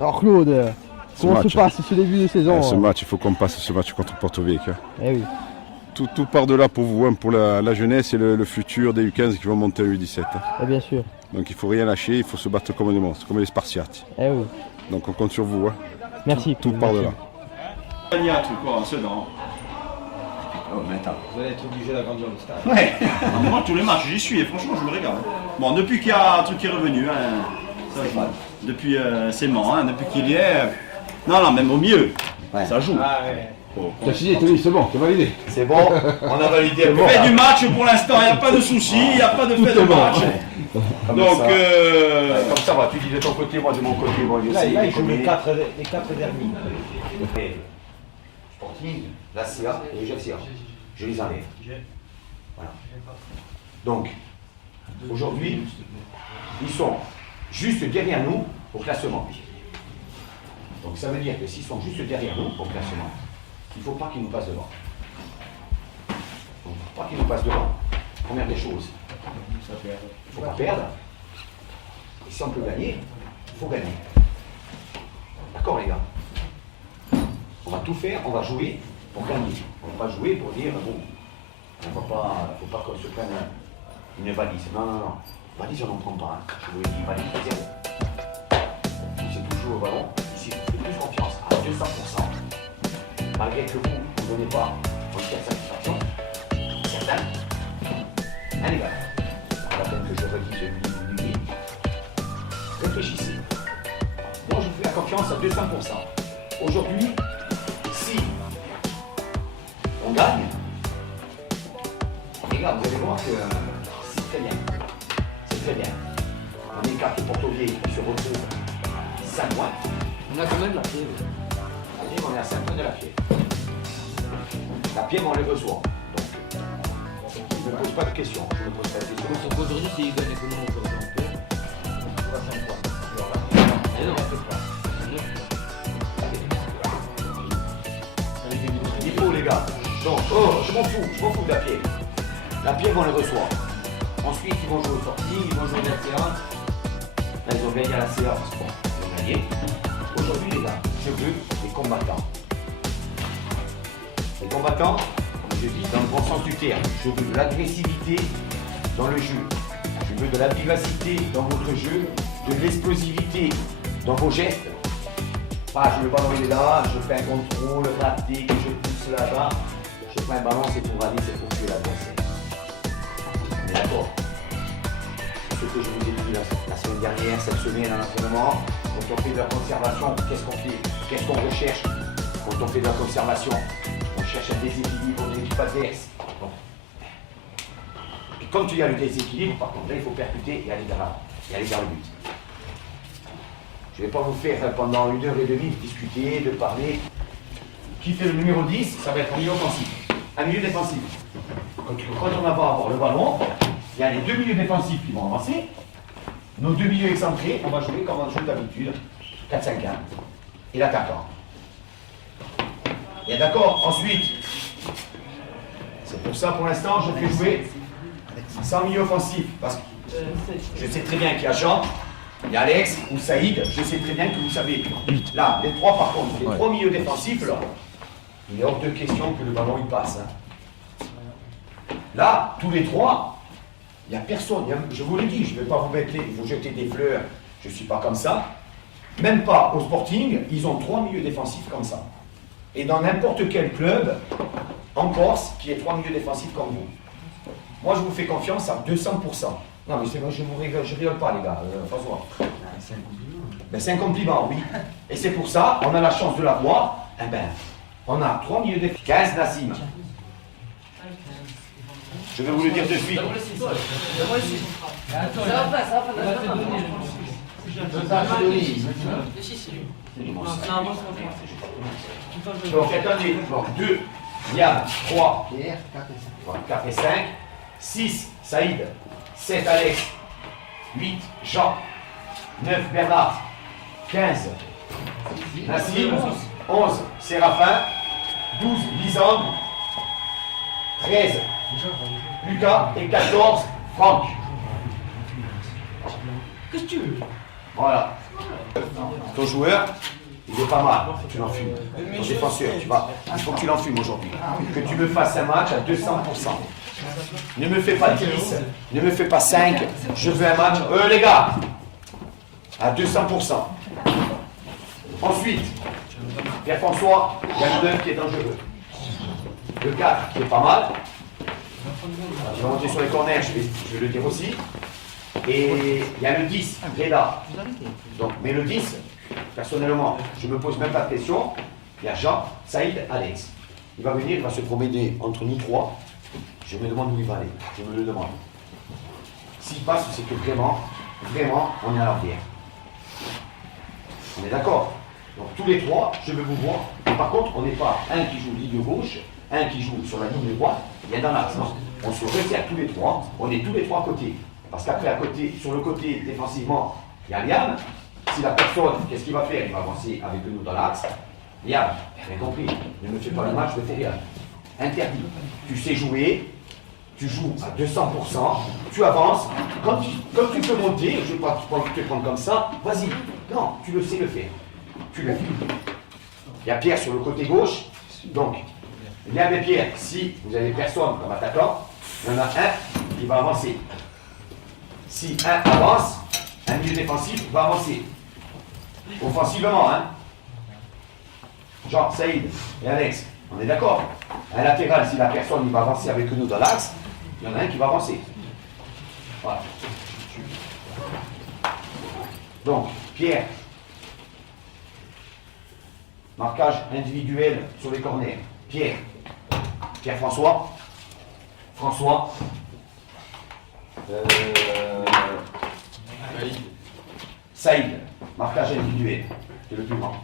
Alors Claude, comment se passe ce début de saison? Ce match, il faut qu'on passe ce match contre Porto Vecchio. Eh oui. Tout part de là pour vous, hein, pour la jeunesse et le futur des U15 qui vont monter en U17. Hein. Eh bien sûr. Donc il ne faut rien lâcher, il faut se battre comme des monstres, comme les Spartiates. Eh oui. Donc on compte sur vous. Hein. Merci. Tout part de là. Gagner un truc quoi, en Sedan. Oh, maintenant. Vous allez être obligé d'agrandir le stade. Ouais. Moi tous les matchs j'y suis et franchement je me régale. Bon depuis qu'il y a un truc qui est revenu, hein, ça joue. Depuis c'est mort, hein, depuis qu'il y est. Non, même au milieu, ça joue. Ah ouais. Oh. T'as signé, Tony, c'est bon, t'es validé. C'est bon, on a validé. Le fait du match pour l'instant, il n'y a pas de souci, il n'y a pas de fait de match. Donc, Comme ça, va, tu dis de ton côté, moi de mon côté. Bon, Là, il joue les quatre derniers. Sporting, la CA et le GFCA. Je les enlève. Voilà. Donc, aujourd'hui, ils sont juste derrière nous au classement. Donc ça veut dire que s'ils sont juste derrière nous au classement, il ne faut pas qu'ils nous passent devant. Donc, il ne faut pas qu'ils nous passent devant. Première des choses, il ne faut pas perdre. Et si on peut gagner, il faut gagner. D'accord les gars? On va tout faire, on va jouer pour gagner. On ne va pas jouer pour dire, bon, il ne faut pas qu'on se prenne une valise. Non, non, non. Valise, on n'en prend pas. Hein. Je vous l'ai dit, valise, zéro. C'est toujours au ballon. Ici, je fais plus confiance à 200%. Malgré que vous ne donnez pas votre satisfaction, certains. Hein, les gars? C'est la peine que je redise lui. Réfléchissez. Moi, je vous fais la confiance à 200%. Aujourd'hui, si on gagne, les gars, vous allez voir que c'est très bien. C'est très bien. On écarte Porto Vecchio qui se retrouve 5 points. On a quand même la pied. On est à 5 points de la pied. La pied, on les reçoit. Donc, je ne me pose pas de questions. Je me pose pas de questions. Donc aujourd'hui, s'il gagne comment aujourd'hui on peut. On va 5 points. Mais non, Il faut, les gars. Donc, je m'en fous de la pied. La pied, on les reçoit. Ensuite, ils vont jouer au Sporting, ils vont jouer à la CA. Là, ils ont gagné à la CA parce qu'ils ont gagné. Aujourd'hui, les gars, je veux des combattants. Les combattants, comme je dis, dans le bon sens du terme, je veux de l'agressivité dans le jeu. Je veux de la vivacité dans votre jeu, de l'explosivité dans vos gestes. Pas je le ballon il est là, je fais un contrôle raté, que je pousse là-bas. Je prends un ballon, c'est pour aller, c'est pour tuer l'adversaire. On est d'accord? Ce que je vous ai dit la semaine dernière, cette semaine en entraînement, quand on fait de la conservation, qu'est-ce qu'on fait? Qu'est-ce qu'on recherche? Quand on fait de la conservation, on cherche un déséquilibre de l'équipe adverse. Bon. Et quand il y a le déséquilibre, par contre, là, il faut percuter et aller vers l'avant, et aller vers le but. Je ne vais pas vous faire pendant 1h30 discuter, de parler. Qui fait le numéro 10? Ça va être un milieu offensif. Un milieu défensif. Quand on va avoir le ballon, il y a les deux milieux défensifs qui vont avancer. Nos deux milieux excentrés, on va jouer comme on joue d'habitude. 4-5-1. Et l'attaquant. Et d'accord? Ensuite, c'est pour ça pour l'instant je fais jouer sans milieu offensif. Parce que je sais très bien qu'il y a Jean, il y a Alex ou Saïd, je sais très bien que vous savez. Là, les trois par contre, les trois milieux défensifs, là, il est hors de question que le ballon il passe. Hein. Là, tous les trois, il n'y a personne. Je vous l'ai dit, je ne vais pas vous jeter des fleurs, je ne suis pas comme ça. Même pas au Sporting, ils ont trois milieux défensifs comme ça. Et dans n'importe quel club, en Corse, qui est trois milieux défensifs comme vous. Moi, je vous fais confiance à 200%. Non, mais c'est moi, je rigole pas, les gars. François. C'est un compliment. Ben, c'est un compliment, oui. Et c'est pour ça, on a la chance de l'avoir. Eh ben, on a trois milieux défensifs. 15 Nassim. Je vais vous le dire de suite. Donc, attendez. 2, Yann, 3, 4 et 5, 6, Saïd, 7, Alex, 8, Jean, 9, Bernard, 15, Nassim, 11, Séraphin, 12, Lisandre, 13, Lucas et 14, Franck. Qu'est-ce que tu veux? Voilà. Ton joueur, il est pas mal, tu l'enfumes. Ton défenseur, tu vas, il faut que tu l'enfumes aujourd'hui. Que tu me fasses un match à 200%. Ne me fais pas 10, ne me fais pas 5, je veux un match, les gars, à 200%. Ensuite, Pierre-François, il y a le 9 qui est dangereux. Le 4 qui est pas mal. Je vais monter sur les corners, je vais le dire aussi. Et il y a le 10, Reda. Donc, mais le 10, personnellement, je ne me pose même pas de question. Il y a Jean, Saïd, Alex. Il va venir, il va se promener entre nous trois. Je me demande où il va aller. Je me le demande. S'il passe, c'est que vraiment, on est à l'envers. On est d'accord? Donc tous les trois, je veux vous voir. Et par contre, on n'est pas un qui joue ligne gauche, un qui joue sur la ligne droite, il y a dans l'axe. On se resserre tous les trois, on est tous les trois à côté. Parce qu'après, à côté, sur le côté, défensivement, il y a Liam. Si la personne, qu'est-ce qu'il va faire? Il va avancer avec nous dans l'axe. Liam, j'ai compris, ne me fais pas le match, je ne fais rien. Interdit. Tu sais jouer, tu joues à 200%, tu avances. Quand tu peux monter, je ne vais pas te prendre comme ça, vas-y. Non, tu le sais le faire. Tu le fais. Il y a Pierre sur le côté gauche. Donc, Liam et Pierre, si vous avez personne comme attaquant, il y en a un qui va avancer. Si un avance, un milieu défensif va avancer. Offensivement, hein. Jean, Saïd et Alex, on est d'accord? Un latéral, si la personne il va avancer avec nous dans l'axe, il y en a un qui va avancer. Voilà. Donc, Pierre, marquage individuel sur les corners. Pierre, Pierre-François, François, Saïd, marquage individuel, c'est le plus grand.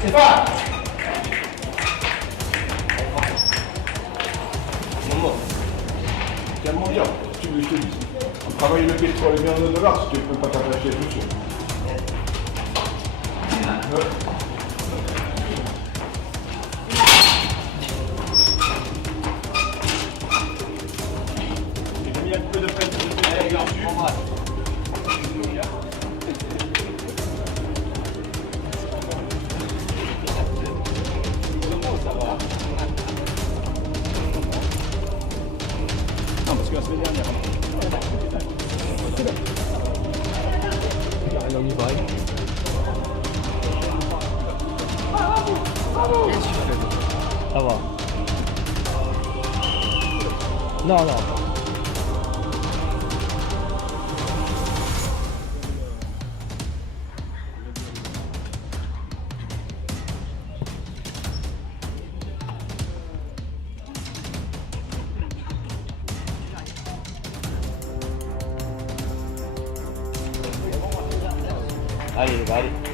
C'est pas. Tellement bien, tu veux que je te dise. On travaille le pétrole et bien le dollar, si tu ne peux pas t'attacher dessus. J'ai mis un peu de presse dessus. Non, parce que la semaine dernière. Ça va. Non, non. Allez, allez.